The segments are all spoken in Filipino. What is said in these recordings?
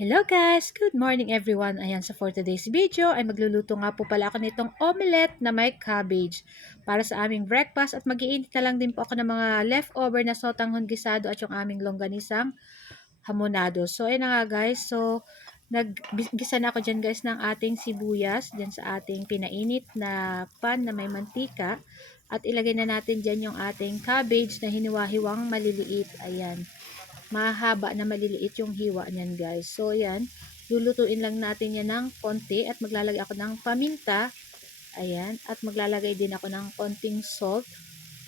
Hello guys! Good morning everyone! Ayan, so for today's video ay magluluto nga po pala ako nitong omelette na may cabbage para sa aming breakfast at mag-iinit na lang din po ako ng mga leftover na sotanghon gisado at yung aming longganisang hamonado. So ayan nga guys, so naggisa na ako dyan guys ng ating sibuyas dyan sa ating pinainit na pan na may mantika at ilagay na natin dyan yung ating cabbage na hiniwa-hiwang maliliit. Ayan mahaba na maliliit yung hiwa niyan guys. So yan, lulutuin lang natin yan ng konti at maglalagay ako ng paminta. Ayan, at maglalagay din ako ng konting salt.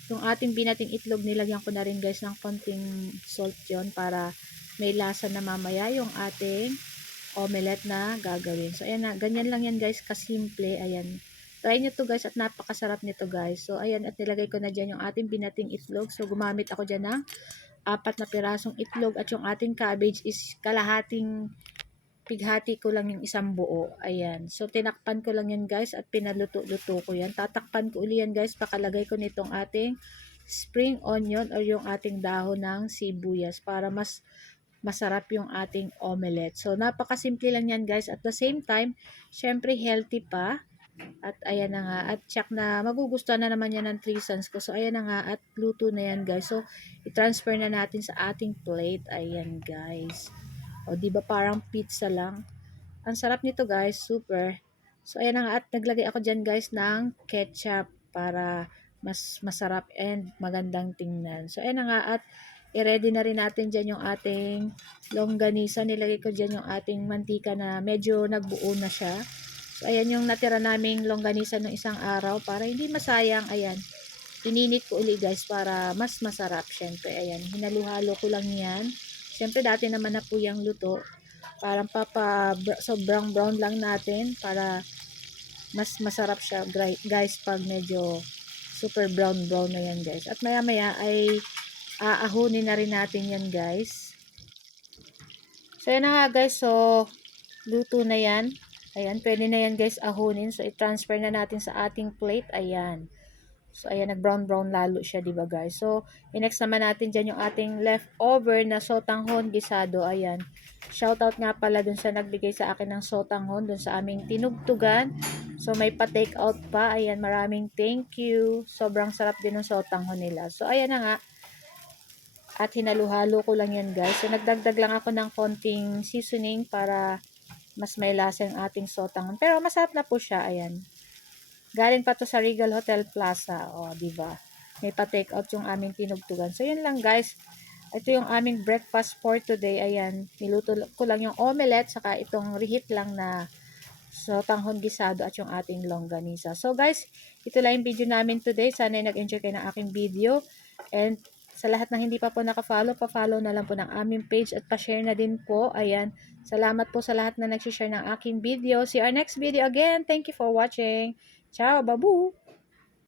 Yung ating binating itlog, nilagyan ko na rin guys ng konting salt yon para may lasa na mamaya yung ating omelette na gagawin. So ayan na, ganyan lang yan guys, kasimple. Ayan, try nyo to guys at napakasarap nito guys. So ayan, at nilagay ko na dyan yung ating binating itlog. So gumamit ako dyan ng apat na pirasong itlog at yung ating cabbage is kalahating pighati ko lang yung isang buo. Ayan. So, tinakpan ko lang yan guys at pinaluto-luto ko yan. Tatakpan ko uli yan guys. Pakalagay ko nitong ating spring onion or yung ating dahon ng sibuyas para mas masarap yung ating omelette. So, napakasimple lang yan guys. At the same time, syempre healthy pa. At ayan na nga. At check na magugustuhan na naman yan ng 3 sons ko. So ayan na nga. At luto na yan guys. So i-transfer na natin sa ating plate. Ayan guys. O di ba parang pizza lang. Ang sarap nito guys. Super. So ayan na nga. At naglagay ako dyan guys ng ketchup para mas masarap and magandang tingnan. So ayan na nga. At i-ready na rin natin dyan yung ating longganisa. Nilagay ko dyan yung ating mantika na medyo nagbuo na siya. So, ayan yung natira naming longganisa ng isang araw para hindi masayang. Ayan. Ininit ko uli guys para mas masarap. Siyempre, ayan. Hinaluhalo ko lang yan. Siyempre, dati naman na po yung luto. Parang papa, sobrang brown lang natin para mas masarap siya guys pag medyo super brown brown na yan guys. At maya maya ay aahunin na rin natin yan guys. So, yan na nga guys. So, luto na yan. Ayan, pwede na yan guys ahunin. So, i-transfer na natin sa ating plate. Ayan. So, ayan, nag-brown-brown lalo siya, di ba guys? So, i-next naman natin dyan yung ating leftover na sotanghon gisado. Ayan. Shoutout nga pala dun sa nagbigay sa akin ng sotanghon, dun sa aming tinugtugan. So, may pa-take out pa. Ayan, maraming thank you. Sobrang sarap din ng sotanghon nila. So, ayan na nga. At hinaluhalo ko lang yan guys. So, nagdagdag lang ako ng konting seasoning para mas may lasa yung ating sotanghon. Pero masarap na po siya, ayan. Galing pa to sa Regal Hotel Plaza, o, oh, di ba? May pa-take out yung aming tinugtugan. So, yun lang guys. Ito yung aming breakfast for today. Ayan, niluto ko lang yung omelette, saka itong reheat lang na sotanghon gisado at yung ating longganisa. So guys, ito lang yung video namin today. Sana nag-enjoy kayo ng aking video. And sa lahat ng hindi pa po naka-follow, pa-follow na lang po ng aming page at pa-share na din po. Ayan. Salamat po sa lahat na nag-share ng aking video. See our next video again. Thank you for watching. Ciao, babu!